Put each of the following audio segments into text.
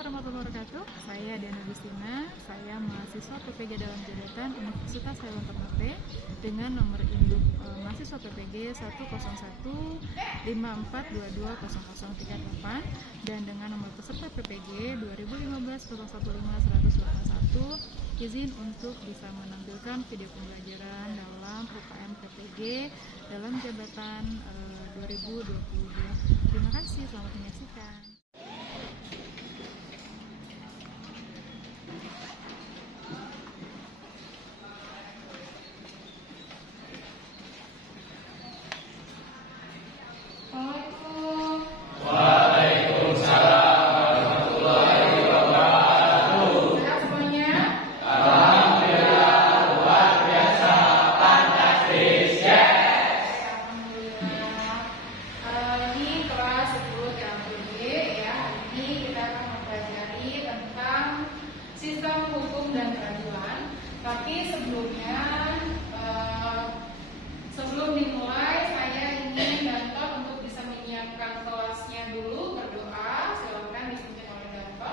warahmatullahi wabarakatuh. Saya Diana Agustina. Saya mahasiswa PPG dalam jabatan Universitas Hairul Ternate dengan nomor induk mahasiswa PPG 10154220038 dan dengan nomor peserta PPG 2015-015-121 izin untuk bisa menampilkan video pembelajaran dalam UKM PPG dalam jabatan 2022. Terima kasih, selamat menyaksikan. Sistem hukum dan peradilan. Tapi sebelum dimulai, saya ingin Danto untuk bisa menyiapkan kelasnya dulu, berdoa. Silakan dipimpin oleh Danto.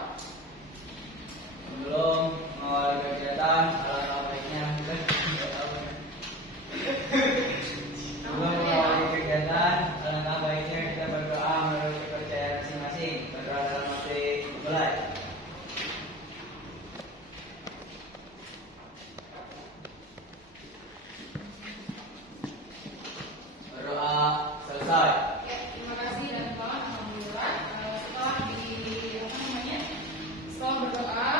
Sebelum mengawali kegiatan, alangkah baiknya kita berdoa menurut kepercayaan masing-masing. Berdoa dalam hati mulai. Berdoa selesai. Ya, terima kasih Danto. Alhamdulillah. Setelah berdoa,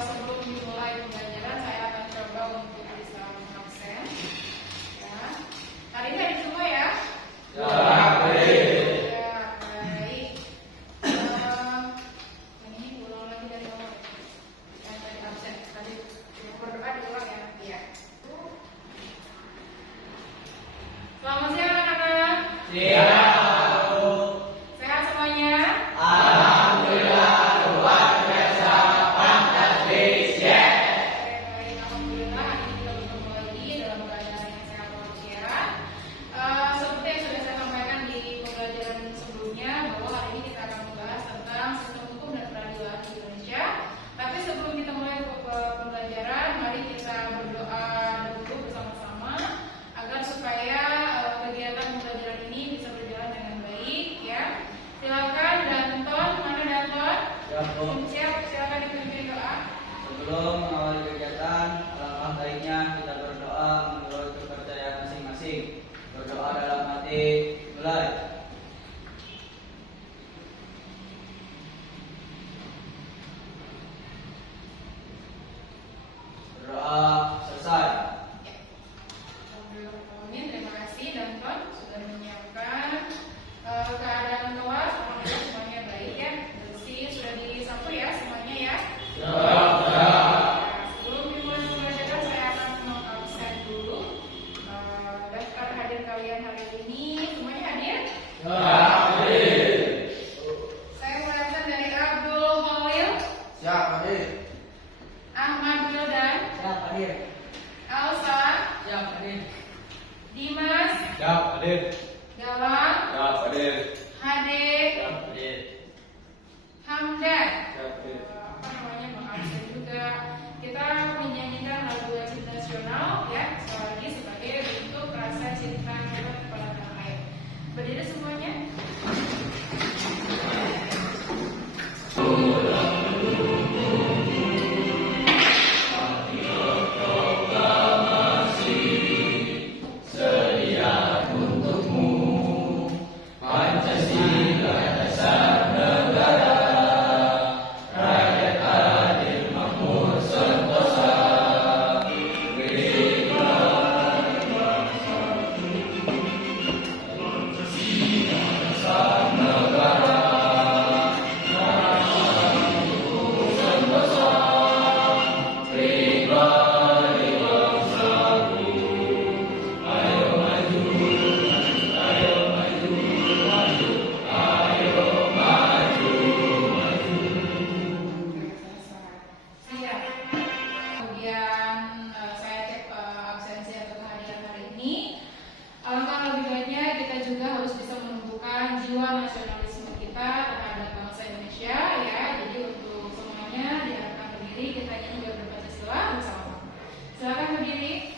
sebelum dimulai pembelajaran, saya akan coba untuk bisa mengabsen. Ya. Hari ini ada semua ya? Ya, baik. Ini ulang lagi dari awal. Yang tadi absen. Tadi berdoa diulang ya nanti ya. Selamat siang anak-anak. siap. Sehat semuanya? Alhamdulillah, luar biasa, fantastis, yes. Baik, alhamdulillah hari ini kita bertemu lagi dalam keadaan yang sehat walafiat. Seperti yang sudah saya sampaikan di pembelajaran sebelumnya, bahwa hari ini kita akan membahas tentang sistem hukum dan peradilan di Indonesia. Tapi sebelum kita mulai pembelajaran, mari kita berdoa dulu bersama-sama agar supaya kegiatan pembelajaran ini bisa berjalan dengan baik ya. Silakan Danton, mana Danton? Ya, Bu. Siap, silakan dipimpin doa. Sebelum mengawali kegiatan, alangkah baiknya kita berdoa menurut kepercayaan masing-masing. Berdoa dalam hati mulai. Berdoa selesai. Amin, terima kasih Danton sudah menyiapkan keadaan kelas. Alhamdulillah semuanya baik ya, bersih, sudah disapu ya semuanya ya. Sebelum dimulai pembelajaran, saya akan mengabsen dulu daftar hadir kalian hari ini. Semuanya hadir? Saya mulai absen dari Abdul Khalil, Siap, hadir. Ahmad Wildan, Siap, hadir. Elsa, Siap, hadir. Dimas, Siap, hadir. Galang, Siap, hadir. Hade, Siap, hadir. Hamdan. Siap, hadir. Mengabsen juga. Kita menyanyikan lagu wajib nasional ya, sekali lagi sebagai bentuk rasa cinta kita kepada tanah air. Berdiri semuanya. jiwa nasionalisme kita terhadap bangsa Indonesia ya. Jadi Silakan berdiri.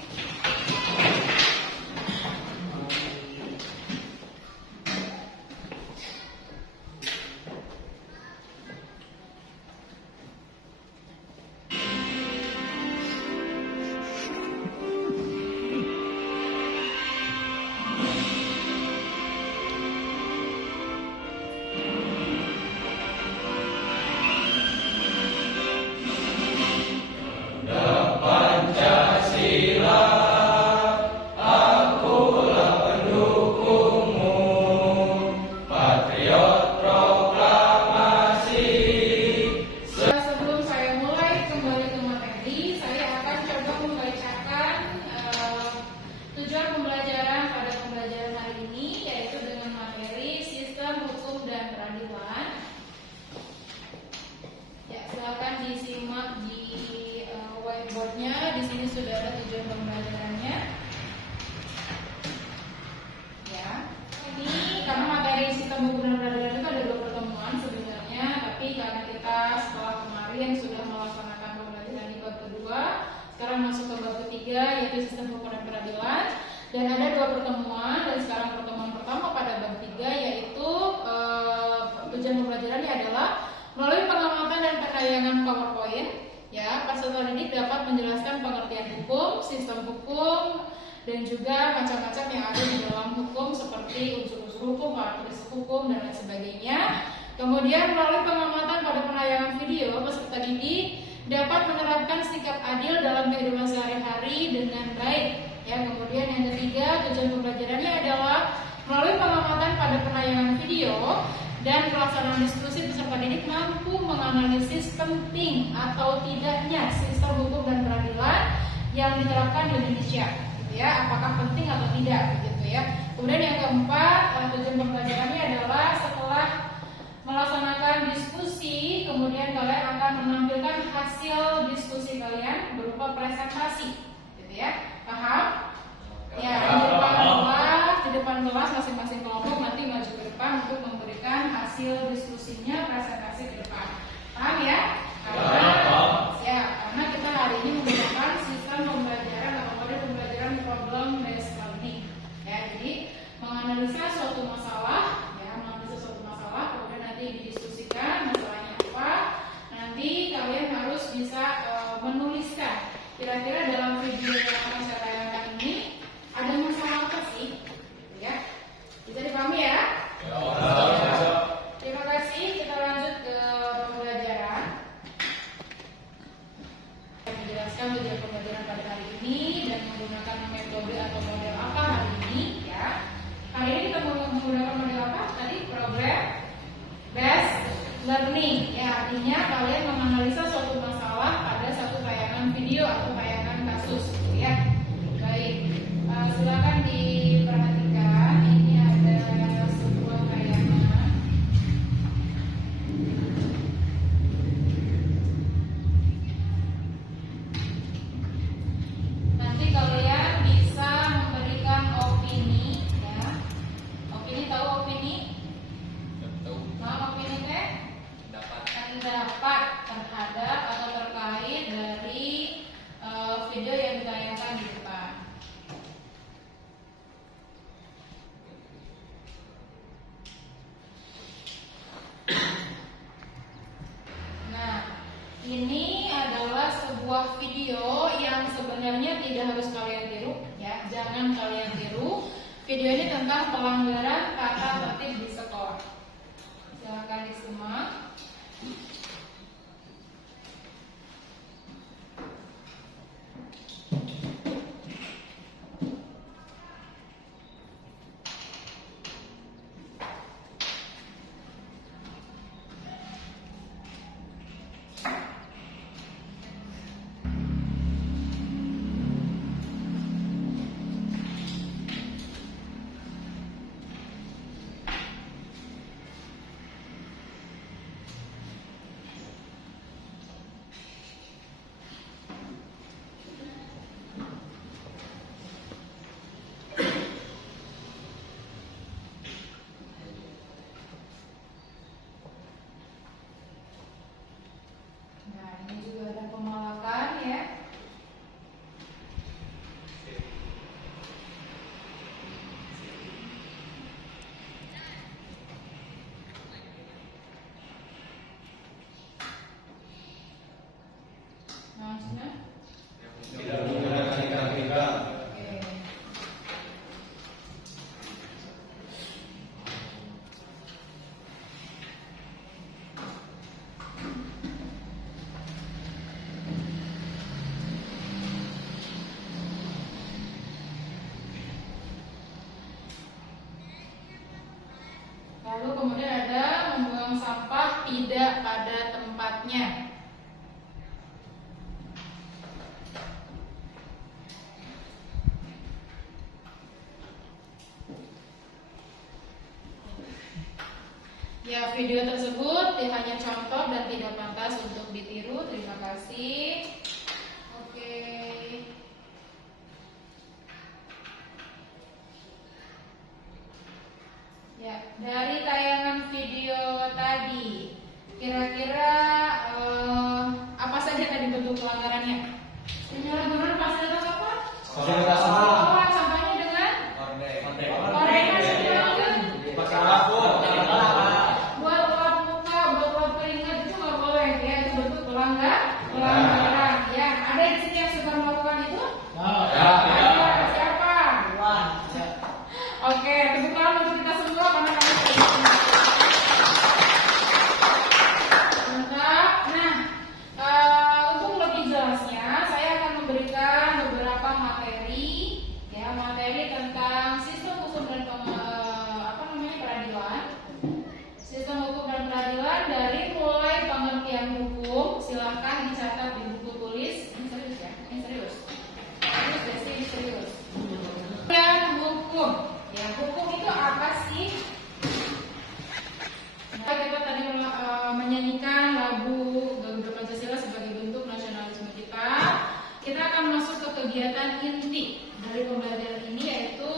Sebelum saya mulai kembali ke materi, saya akan coba membacakan tujuan pembelajaran pada pembelajaran hari ini, yaitu dengan materi sistem hukum dan peradilan. Ya, silakan disimak di whiteboardnya. Di sini sudah ada tujuan pembelajarannya. Ya, ini karena materi sistem hukum dan peradilan itu ada 2 pertemuan sebenarnya, tapi karena kita setelah kemarin sudah melaksanakan pembelajaran di bab kedua, sekarang masuk ke bab ketiga yaitu sistem hukum dan peradilan, dan ada 2 pertemuan, dan sekarang pertemuan pertama pada bab 3 yaitu tujuan pembelajarannya adalah melalui pengamatan dan penayangan PowerPoint. Ya, peserta didik dapat menjelaskan pengertian hukum, sistem hukum, dan juga macam-macam yang ada di dalam hukum seperti unsur-unsur hukum, karakteristik hukum, dan lain sebagainya. Kemudian melalui pengamatan pada penayangan video, peserta didik dapat menerapkan sikap adil dalam kehidupan sehari-hari dengan baik. Ya, kemudian yang ketiga, tujuan pembelajarannya adalah melalui pengamatan pada penayangan video dan pelaksanaan diskusi, peserta didik mampu menganalisis penting atau tidaknya sistem hukum dan peradilan yang diterapkan di Indonesia, gitu ya, apakah penting atau tidak, gitu ya. Kemudian yang keempat, tujuan pembelajarannya adalah setelah melaksanakan diskusi, kemudian kalian akan menampilkan hasil diskusi kalian berupa presentasi, gitu ya. Paham? Ya, di depan kelas masing-masing kelompok nanti maju ke depan untuk memberikan hasil diskusinya, presentasi ke depan. Paham ya? Siap. Karena kita hari ini menggunakan sistem pembelajaran atau metode pembelajaran problem based learning. Ya, jadi menganalisa suatu masalah, kemudian nanti didiskusikan masalahnya apa. Nanti kalian harus bisa menuliskan kira-kira dalam video yang akan saya tayangkan ini ada masalah apa sih? Gitu ya. Bisa dipahami ya? Terima kasih. Kita lanjut ke pembelajaran. Saya menjelaskan tujuan pembelajaran pada hari ini dan menggunakan metode atau model apa hari ini, ya. Hari ini kita menggunakan model apa? Tadi program based learning. Ya, artinya kalian menganalisa suatu masalah pada satu tayangan video atau tayangan kasus, gitu ya. Baik. Silakan diperhatikan. Ini ada sebuah tayangan. Nanti kalian bisa memberikan opini, ya. Opini, tahu opini? Nah, opini teh? Pendapat terhadap atau terkait dari video yang ditayangkan di depan. Nah, ini adalah sebuah video yang sebenarnya tidak harus kalian tiru, ya. Jangan kalian tiru. Video ini tentang pelanggaran tata tertib di sekolah. Silakan disimak. Maksudnya? Tidak menggunakan ikat pinggang. Oke. Lalu kemudian ada membuang sampah tidak pada tempatnya. Ya, video tersebut hanya contoh dan tidak pantas untuk ditiru. Terima kasih. Oke. Ya, dari tayangan video tadi, kira-kira apa saja tadi bentuk pelanggarannya? Penyalahgunaan fasilitas apa? Fasilitas apa? Oh, sampahnya dengan orderan sembarangan. Buat lap muka, buat lap keringat itu nggak boleh ya, itu bentuk pelanggaran. Ya, ada di sini yang suka melakukan itu? Ada. Siapa? Oke, tepuk tangan untuk kita semua karena kami sudah mantap. Nah, untuk lebih jelasnya, saya akan memberikan beberapa materi, ya, materi tentang sistem hukum dan peradilan. Sistem hukum dan peradilan dari mulai pengertian hukum, silahkan dicatat di buku tulis. Ini serius ya? Ini serius. Serius. Dan hukum. Ya, hukum itu apa sih? Nah, kita tadi menyanyikan lagu Garuda Pancasila sebagai bentuk nasionalisme kita. Kita akan masuk ke kegiatan inti dari pembelajaran ini, yaitu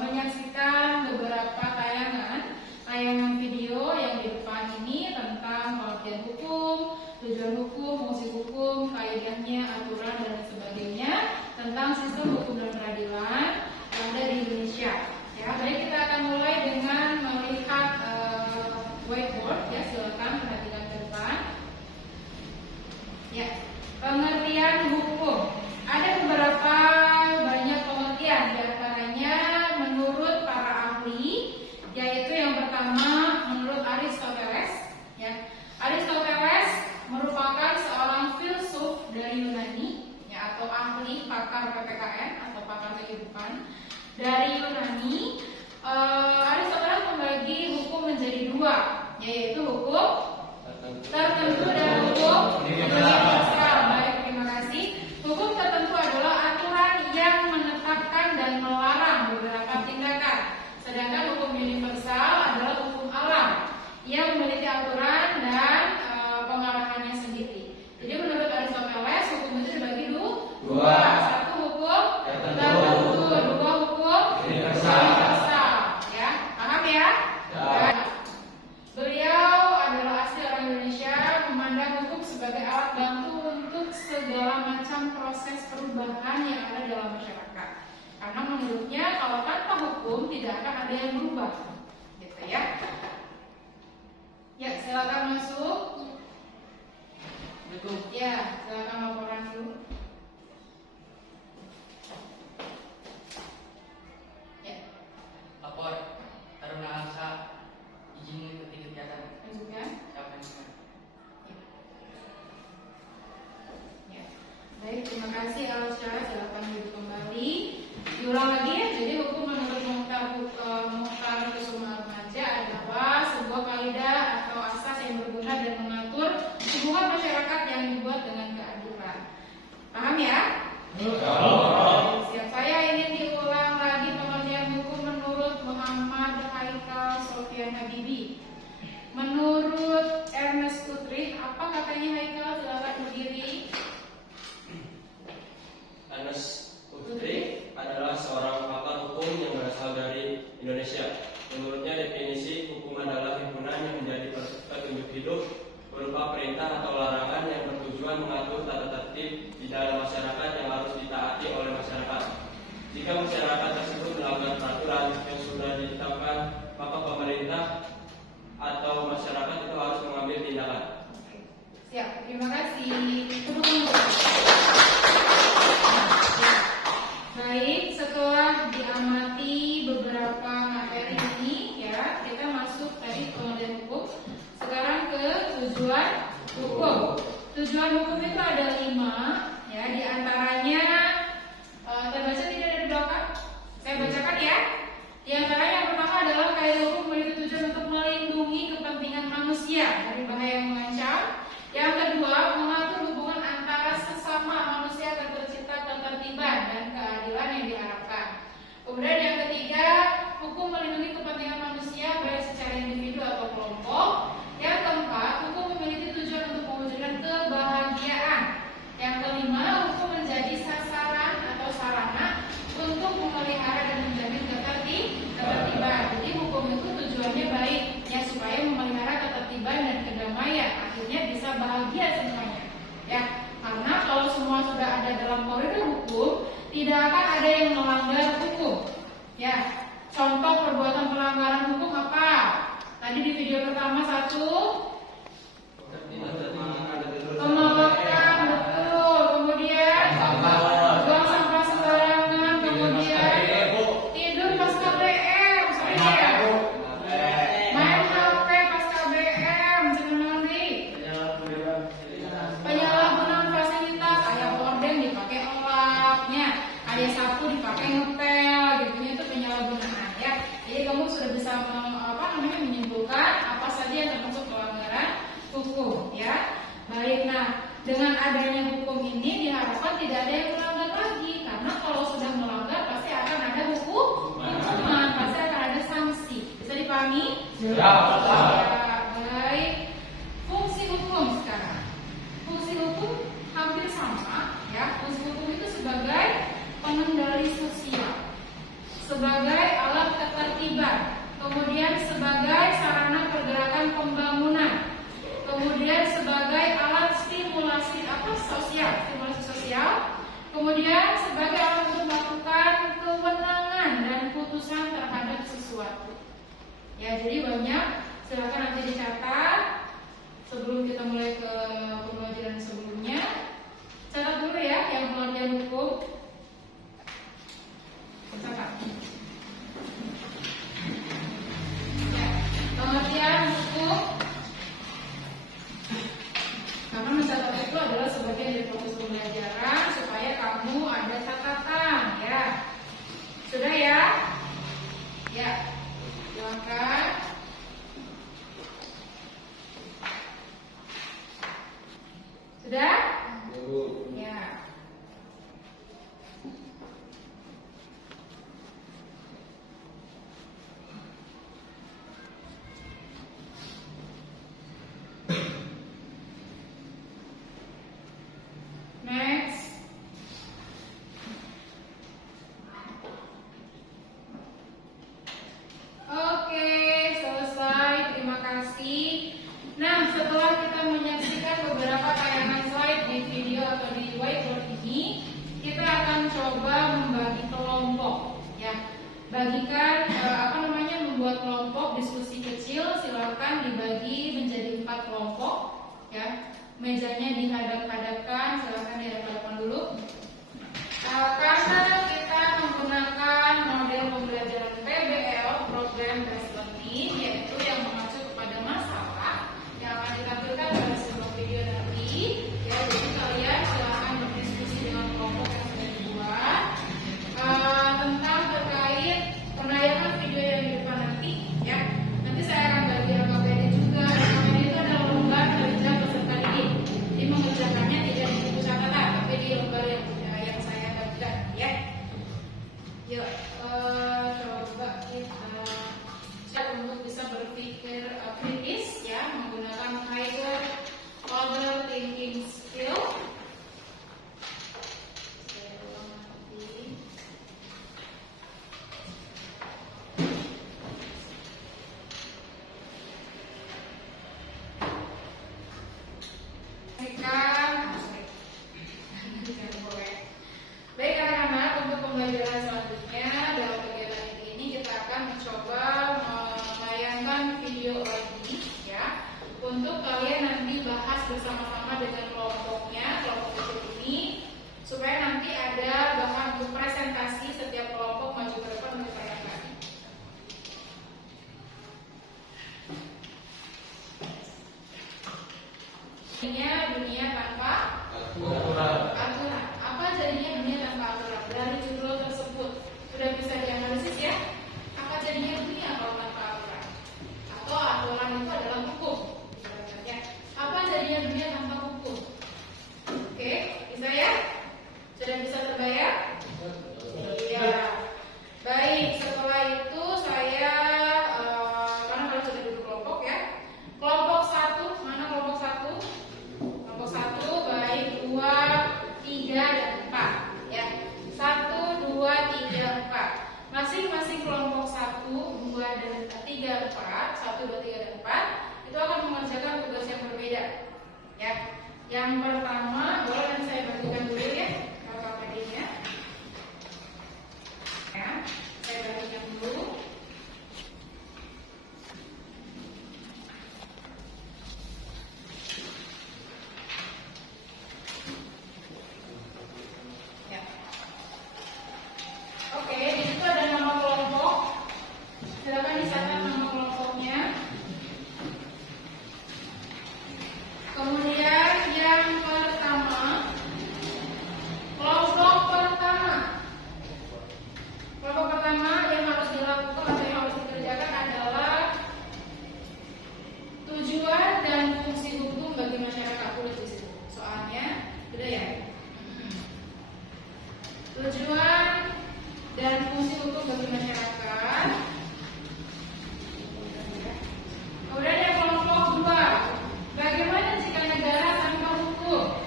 menyaksikan beberapa tayangan video yang di depan ini tentang pengertian hukum, tujuan hukum, fungsi hukum, kaidahnya, aturan dan sebagainya tentang sistem hukum dan peradilan yang ada di Indonesia. Ya, baik, kita akan mulai dengan melihat whiteboard. Ya, silakan perhatikan ke depan. Ya, pengertian hukum. Ada beberapa banyak pengertian, diantaranya menurut para ahli, yaitu yang pertama menurut Aristoteles. Ya, Aristoteles merupakan seorang filsuf dari Yunani, ya, atau ahli pakar PPKN atau pakar kehidupan dari Yunani. Aristoteles membagi hukum menjadi dua, yaitu hukum tertentu dan hukum universal. Baik, terima kasih. Hukum tertentu adalah aturan yang menetapkan dan melarang beberapa tindakan. Sedangkan hukum universal adalah hukum alam yang memiliki aturan dan pengarahannya sendiri. Jadi menurut Aristoteles hukum itu dibagi dua. Satu hukum tertentu, dua hukum universal. Ya, paham ya? Beliau adalah asli orang Indonesia, memandang hukum sebagai alat bantu untuk segala macam proses perubahan yang ada dalam masyarakat. Karena menurutnya kalau tanpa hukum tidak akan ada yang berubah, gitu ya. Ya, silakan masuk. Ya, silakan laporan dulu. Ya, Lapor Taruna Angsa izin mengikuti kegiatan. lanjutkan. Siapa yang Ya. Baik, terima kasih Alsya. Silakan duduk kembali. Diulang lagi ya. Jadi hukum menurut Mukhtar Kusuma Remaja adalah sebuah kaidah atau asas yang berguna dan mengatur hubungan masyarakat yang dibuat dengan keadilan. Paham ya? Siap. Saya ingin diulang lagi pengertian hukum menurut Muhammad Haikal Sofian Habibi. Menurut Ernest Utrecht, apa katanya Haikal? Silakan berdiri. Ernest Utrecht adalah seorang pakar hukum yang berasal dari Indonesia. Menurutnya definisi hukum adalah himpunan yang menjadi petunjuk hidup berupa perintah atau larangan yang bertujuan mengatur tata tertib di dalam masyarakat yang harus ditaati oleh masyarakat. Jika masyarakat tersebut melanggar peraturan yang sudah ditetapkan, maka pemerintah atau masyarakat itu harus mengambil tindakan. Siap, terima kasih. tadi pengertian hukum. Sekarang ke tujuan hukum. Tujuan hukum itu ada 5, ya. Di antaranya terbaca tidak dari belakang. Saya bacakan ya. Di antaranya yang pertama adalah kaidah hukum memiliki tujuan untuk melindungi kepentingan manusia dari bahaya yang mengancam. Yang kedua, mengatur hubungan antara sesama manusia agar tercipta ketertiban dan keadilan yang diharapkan. Kemudian yang ketiga, hukum melindungi kepentingan manusia baik secara individu atau kelompok. Yang keempat, hukum memiliki tujuan untuk mewujudkan kebahagiaan. Yang kelima, hukum menjadi sasaran atau sarana untuk memelihara dan menjamin ketertiban. Jadi hukum itu tujuannya baik, ya, supaya memelihara ketertiban dan kedamaian. Akhirnya bisa bahagia semuanya, ya. Karena kalau semua sudah ada dalam koridor hukum, tidak akan ada yang melanggar hukum, ya. Contoh perbuatan pelanggaran hukum apa? Tadi di video pertama 1, pemabakan, betul. Kemudian buang sampah sembarangan. Kemudian tidur pas KBM, sorry ya. Main HP pas KBM, sebenarnya. Penyalahgunaan fasilitas, ada horden dipakai elapnya, ada sapu dipakai ngepel, gitu. Itu penyalahgunaan, ya. Jadi kamu sudah bisa menyimpulkan apa saja yang termasuk pelanggaran hukum, ya. Baik, nah, dengan adanya hukum ini diharapkan tidak ada yang melanggar lagi, karena kalau sudah melanggar pasti akan ada hukuman, pasti akan ada sanksi. Bisa dipahami? Ya, baik. Fungsi hukum sekarang. Fungsi hukum hampir sama, ya. Fungsi hukum itu sebagai pengendali sosial, sebagai alat ketertiban, kemudian sebagai sarana pergerakan pembangunan, kemudian sebagai alat stimulasi sosial, kemudian sebagai alat untuk melakukan kewenangan dan putusan terhadap sesuatu. Ya, jadi banyak. Silakan nanti dicatat sebelum kita mulai ke pembelajaran sebelumnya. Catat dulu ya yang pengertian hukum. Catat. Pengertian hukum, karena mencatat itu adalah sebagian dari proses pembelajaran supaya kamu ada catatan, ya. Sudah ya? Ya. Silakan. Sudah? Ya. Next. Oke, selesai. Terima kasih. Nah, setelah kita menyaksikan beberapa tayangan slide di video atau di whiteboard ini, kita akan coba membagi kelompok, ya. Bagikan membuat kelompok diskusi kecil. Silakan dibagi menjadi 4 kelompok, ya. Mejanya dihadap-hadapkan, silakan dihadap-hadapkan dulu. Karena kita menggunakan model pembelajaran PBL, program based learning, yaitu yang mengacu kepada masalah yang akan ditampilkan pada sebuah video nanti, ya. Jadi kalian silakan berdiskusi dengan kelompok yang sudah dibuat tentang terkait penayangan video yang di depan nanti, ya. Nanti saya akan bagi LKPD juga. LKPD itu adalah lembar kerja peserta didik. Jadi mengerjakannya tidak di buku catatan, tapi di lembar yang saya bagikan. dunia tanpa aturan. aturan. Apa jadinya dunia tanpa aturan? Dari judul tersebut sudah bisa dianalisis ya. Apa jadinya dunia kalau tanpa aturan? Atau aturan itu adalah hukum. Ya. Apa jadinya dunia tanpa hukum? Oke, bisa ya? Sudah bisa terbayang? Iya. Baik, setelah itu saya karena kalau sudah duduk kelompok ya. Kelompok 1, mana kelompok 1? Kelompok 1 baik 2, 3 dan 4 ya. 1, 2, 3, 4. Masing-masing kelompok 1, 2 dan 3, 4, 1, 2, 3 dan 4 itu akan mengerjakan tugas yang berbeda. Ya. Yang pertama, boleh nanti saya bagikan dulu ya KKPD-nya. Ya, saya bagikan dulu. Ya. Oke, di situ ada nama kelompok. Silakan dicatat nama kelompoknya. Kemudian yang pertama, kelompok pertama yang harus dilakukan atau yang harus dikerjakan adalah tujuan dan fungsi hukum bagi masyarakat. Tulis di situ. Soalnya, gitu ya. Tujuan dan fungsi hukum bagi masyarakat. Kemudian yang kelompok 2, bagaimana jika negara tanpa hukum?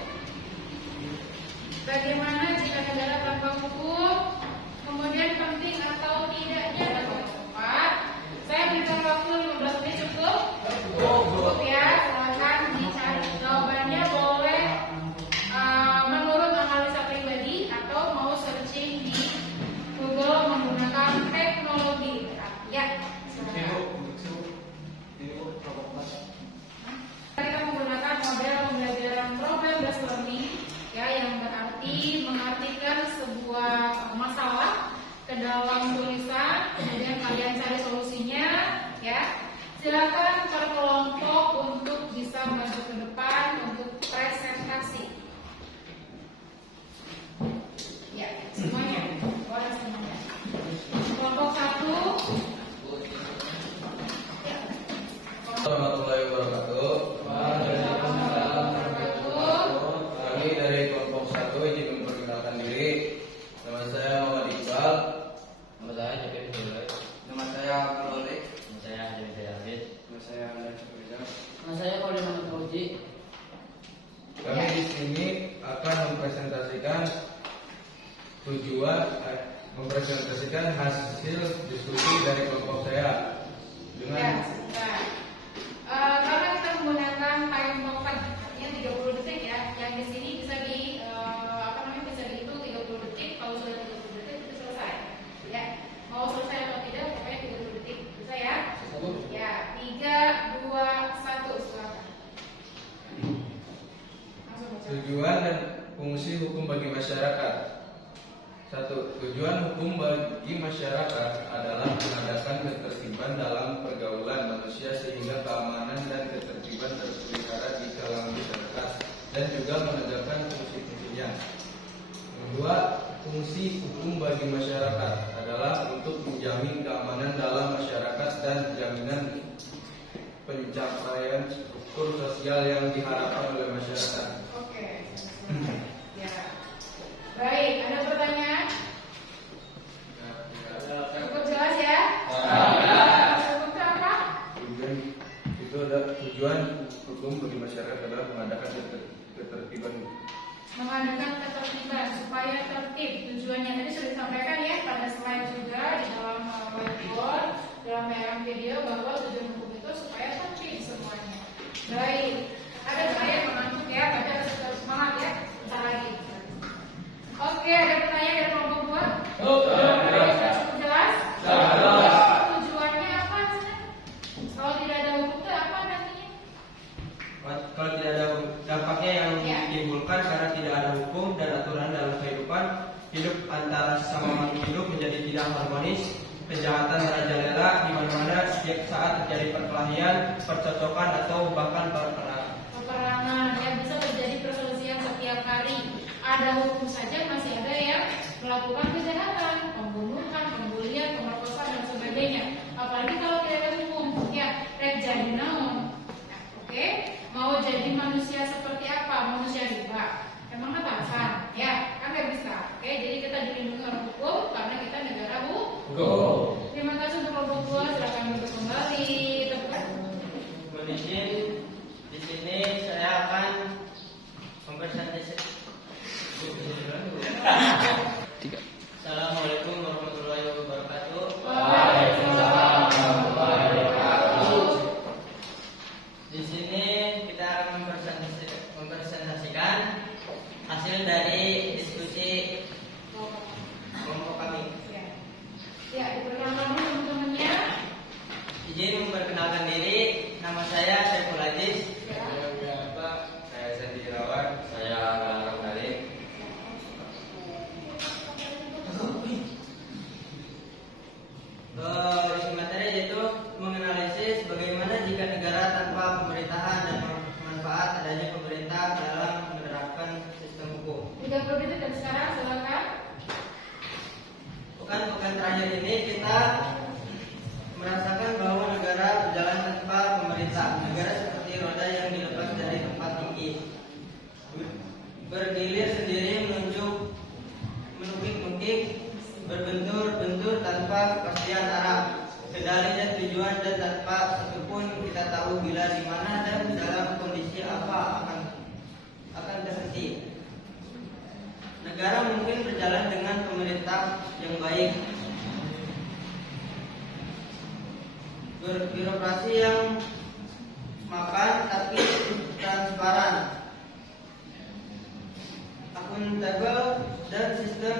Bagaimana jika negara tanpa hukum? Kemudian penting atau tidaknya ada kelompok 4. Saya berikan waktu 15 menit cukup? Cukup ya, silakan dicari jawabannya. Boleh menurut analisa pribadi atau mau searching di Google menggunakan teknologi. Ya, silakan. Kita menggunakan model pembelajaran problem-based learning ya, yang berarti mengartikan sebuah masalah ke dalam tulisan, kemudian kalian cari solusinya ya. Silakan per kelompok untuk bisa maju ke depan untuk presentasi. Ya, semuanya. Boleh semuanya. Kelompok 1. Ya. Warahmatullahi wabarakatuh. Kami dari kelompok 1 izin memperkenalkan diri. Nama saya Muhammad Iqbal. Nama saya Jepit Mulai. Nama saya Abdul. Nama saya Jepit David. Nama saya Anda Firza. Nama saya Khalid Muhammad Fauzi. Kami di sini akan mempresentasikan mempresentasikan hasil diskusi dari kelompok saya Ya, dengan sebentar. Karena kita menggunakan time token, artinya 30 detik ya. Yang di sini bisa bisa dihitung 30 detik. Kalau sudah 30 detik itu selesai. Ya, mau selesai atau tidak, pokoknya 30 detik. Bisa ya? Ya, 3, 2, 1, silakan. Langsung baca. tujuan dan fungsi hukum bagi masyarakat. 1. Tujuan hukum bagi masyarakat adalah mengadakan ketertiban dalam pergaulan manusia sehingga keamanan dan ketertiban terpelihara di kalangan masyarakat dan juga menegakkan fungsi-fungsinya. 2. Fungsi hukum bagi masyarakat adalah untuk menjamin keamanan dalam masyarakat dan jaminan pencapaian struktur sosial yang diharapkan oleh masyarakat. Oke. Ya. Baik, ada pertanyaan? Cukup jelas ya? Cukup apa? Tujuan hukum bagi masyarakat adalah mengadakan ketertiban. Mengadakan ketertiban supaya tertib. Tujuannya tadi sudah disampaikan ya pada slide juga di dalam whiteboard, dalam yang video bahwa tujuan hukum itu supaya tertib semuanya. Baik. Ada yang mengantuk ya, baca harus semangat ya. Bentar lagi. Oke, ada pertanyaan dari kelompok 2? Cukup jelas? Tujuannya apa? Kalau tidak ada hukum itu apa nantinya? Kalau tidak ada dampaknya yang ditimbulkan karena tidak ada hukum dan aturan dalam kehidupan hidup antara sesama makhluk hidup menjadi tidak harmonis, kejahatan merajalela di mana-mana setiap saat terjadi perkelahian, percocokan atau bahkan perperangan. peperangan, ya bisa terjadi perselisihan setiap hari. Ada hukum saja masih ada yang melakukan kejahatan, pembunuhan, pembulian, pemerkosaan dan sebagainya. Apalagi kalau tidak ada hukum, ya rek jadi naon. Oke, mau jadi manusia seperti apa? Manusia riba. Emang atasan, ya kan nggak bisa. Oke, jadi kita dilindungi oleh hukum karena kita negara hukum. Terima kasih untuk kelompok 2. Silakan duduk kembali. Tepat. Mohon izin, di sini saya akan mempresentasikan. Assalamualaikum warahmatullahi wabarakatuh. Waalaikumsalam warahmatullahi wabarakatuh. Di sini kita akan mempresentasikan hasil dari diskusi kelompok kami. Ya, diperkenalkan dulu teman-temannya. Izin memperkenalkan diri, nama saya Saiful Aziz. Saya Sandy Irawan. Saya Galang Daling. Isi materi yaitu menganalisis bagaimana jika negara tanpa pemerintahan dan manfaat adanya pemerintah dalam menerapkan sistem hukum. 30 detik dan sekarang silakan. Pekan terakhir ini kita merasakan bahwa negara berjalan tanpa pemerintah. Negara seperti roda yang dilepas dari tempat tinggi, bergilir sendiri menukik-nukik, berbentur-bentur tanpa kepastian arah, kendali dan tujuan, dan tanpa satupun kita tahu bila di mana dan dalam kondisi apa akan terhenti. Negara mungkin berjalan dengan pemerintah yang baik, birokrasi yang mapan tapi transparan, akuntabel, dan sistem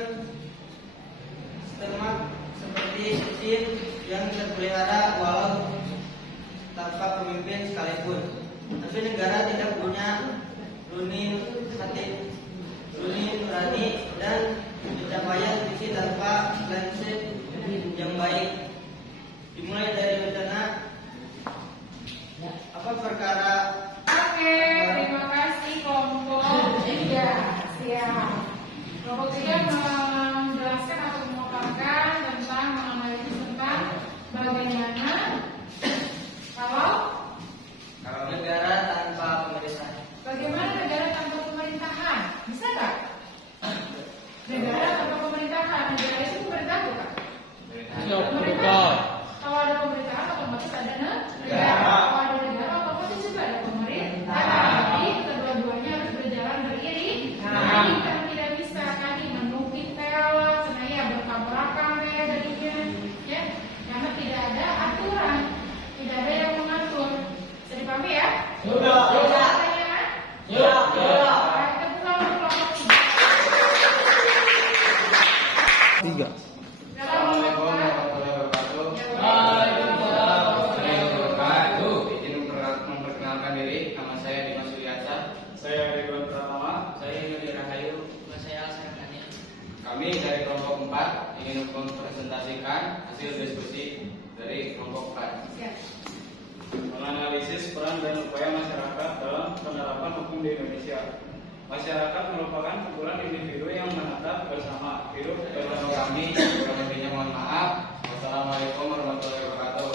seperti mesin yang terpelihara walau tanpa pemimpin sekalipun. Tapi negara tidak punya runin hati, runin nurani, dan pencapaian visi tanpa mindset yang baik. Dimulai dari rencana apa perkara. Oke, terima kasih kelompok 3. Siap. Kelompok 3 menjelaskan atau memaparkan tentang menganalisis tentang bagaimana kalau Negara tanpa pemerintahan. bagaimana negara tanpa pemerintahan. Bisa nggak? Negara tanpa pemerintahan. Negara itu pemerintah bukan? Pemerintah. Kalau ada pemerintahan otomatis ada negara. Kalau ada negara otomatis juga ada pemerintahan. Jadi kedua-duanya harus berjalan beriring. Jadi kan tidak bisa kami menukik tela, senaya bertabrakan ya jadinya, ya, karena tidak ada aturan, tidak ada yang mengatur. Bisa dipahami ya? Sudah. Pertanyaan? Sudah. Kita buka kelompok 3. Assalamualaikum warahmatullahi wabarakatuh. Izin memperkenalkan diri, nama saya Dimas Suryasa. Saya Ridwan Pratama. Saya Yudi Rahayu. Saya Alsan. Kami dari kelompok 4 ingin mempresentasikan hasil diskusi dari kelompok 4. Siap. Menganalisis peran dan upaya masyarakat dalam penerapan hukum di Indonesia. Masyarakat merupakan kumpulan individu yang menatap bersama hidup Kalau dalam kami kurang lebihnya mohon maaf. Wassalamualaikum warahmatullahi wabarakatuh.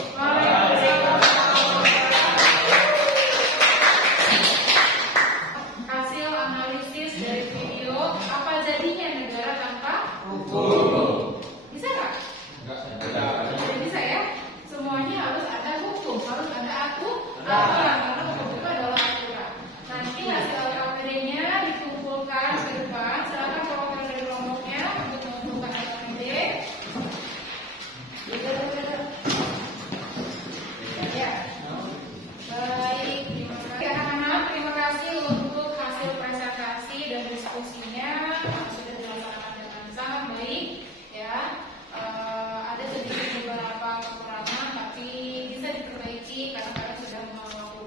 Hasil analisis dari video apa jadinya negara tanpa Hukum. bisa nggak? Enggak. Tidak bisa ya. Semuanya harus ada hukum, harus ada aturan karena hukum itu adalah aturan. Nanti hasil LKPD-nya dikumpulkan ke depan. Silakan perwakilan dari kelompoknya untuk mengumpulkan LKPD. Ya. Baik, terima kasih anak-anak. Terima kasih untuk hasil presentasi dan diskusinya sudah dilaksanakan dengan sangat baik. Ya, ada sedikit beberapa kekurangan tapi bisa diperbaiki karena kalian sudah melakukan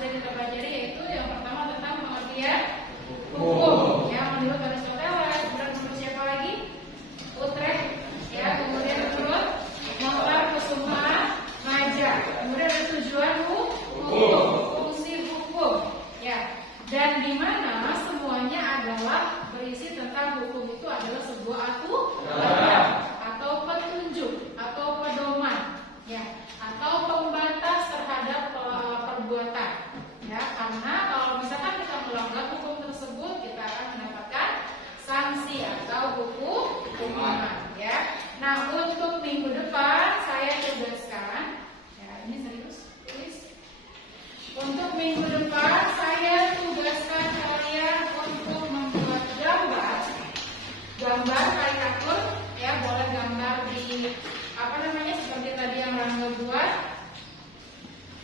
sudah kita pelajari, yaitu yang pertama tentang pengertian hukum. Ya, menurut Aristoteles. Kemudian menurut siapa lagi? Utrecht. Ya, kemudian menurut Montar Kusuma Maja. Kemudian ada tujuan hukum, fungsi hukum. Ya, dan di mana semuanya adalah berisi tentang hukum itu adalah sebuah aturan atau petunjuk atau pedoman, ya, atau pembatas terhadap perbuatan. Ya, karena kalau misalkan kita melanggar hukum tersebut, kita akan mendapatkan sanksi atau hukuman. Ya. Nah, untuk minggu depan saya tugaskan, ya ini serius, tulis. Untuk minggu depan saya tugaskan kalian untuk membuat gambar karikatur, ya, boleh gambar di apa namanya seperti tadi yang Rangga buat.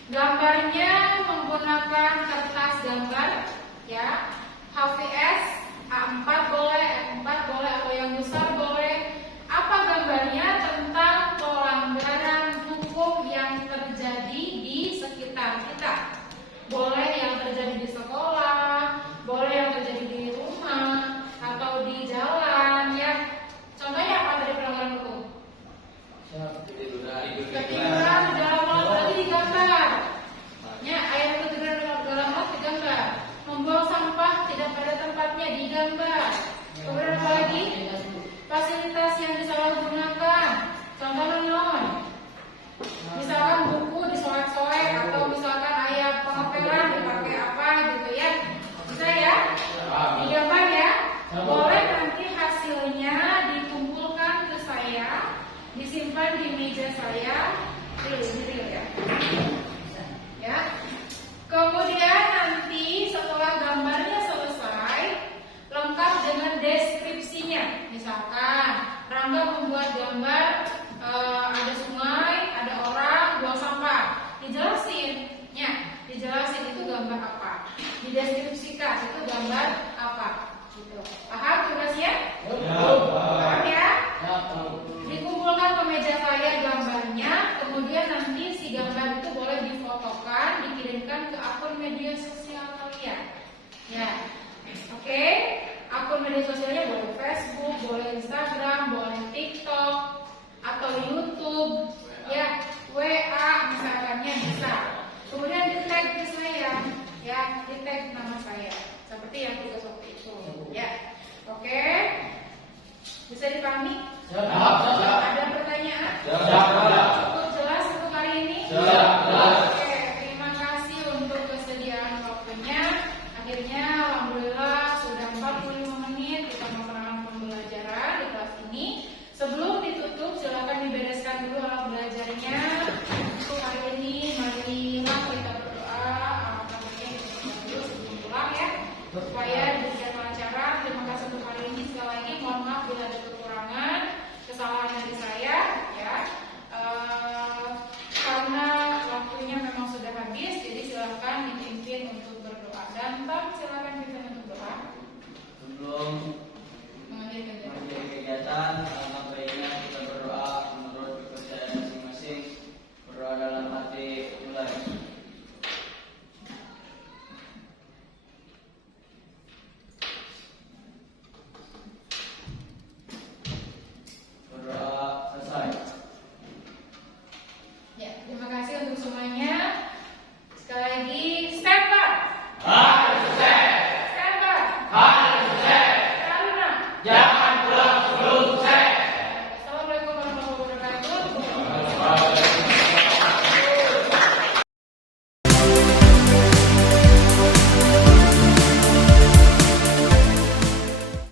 Gambarnya menggunakan kertas gambar, ya, HVS A4 boleh, A4 boleh, atau yang besar boleh. Apa gambarnya? Tentang pelanggaran hukum yang terjadi di sekitar kita. Boleh yang terjadi di sekolah, boleh yang terjadi di rumah, atau di jalan, ya. Contohnya apa dari pelanggaran hukum? Ketiduran di dalam laut tadi digambar. Ya, ayat ketiduran di dalam laut digambar. Membuang sampah tidak pada tempatnya digambar. Kemudian apa lagi? Fasilitas yang disalahgunakan. Contohnya non. Misalkan buku disoek-soek, atau misalkan ayat pengepelan dipakai apa gitu, ya. Bisa ya? Digambar ya. Boleh nanti hasilnya dikumpulkan ke saya, disimpan di meja saya. Real ya. Ya. Kemudian nanti setelah gambarnya selesai, lengkap dengan deskripsinya. Misalkan Rangga membuat gambar ada sungai, ada orang buang sampah. Dijelasin, ya. Dijelasin itu gambar apa. Dideskripsikan itu gambar apa. Gitu. Paham tugasnya? Paham ya? Dikumpulkan ke meja saya gambarnya, kemudian nanti si gambar itu boleh difotokan, dikirimkan ke akun media sosial kalian. Ya, oke. Akun media sosialnya boleh Facebook, boleh Instagram, boleh TikTok, atau YouTube, ya, WA misalkannya bisa. Kemudian di tag ke saya, ya, di tag nama saya, seperti yang tugas waktu itu, ya. Oke, bisa dipahami? Ada pertanyaan? Cukup jelas untuk hari ini? Oke, terima kasih untuk kesediaan waktunya. Akhirnya alhamdulillah sudah 45 menit kita melaksanakan pembelajaran di kelas ini. Sebelum ditutup silakan dibereskan dulu alat belajarnya. Untuk hari ini marilah kita berdoa, kita dulu sebelum pulang, ya, supaya diberikan kelancaran. Terima kasih untuk hari ini. Sekali lagi mohon maaf bila ada kekurangan, kesalahan dari saya, ya. Karena waktunya memang sudah habis, jadi silakan dipimpin untuk berdoa. Dan silakan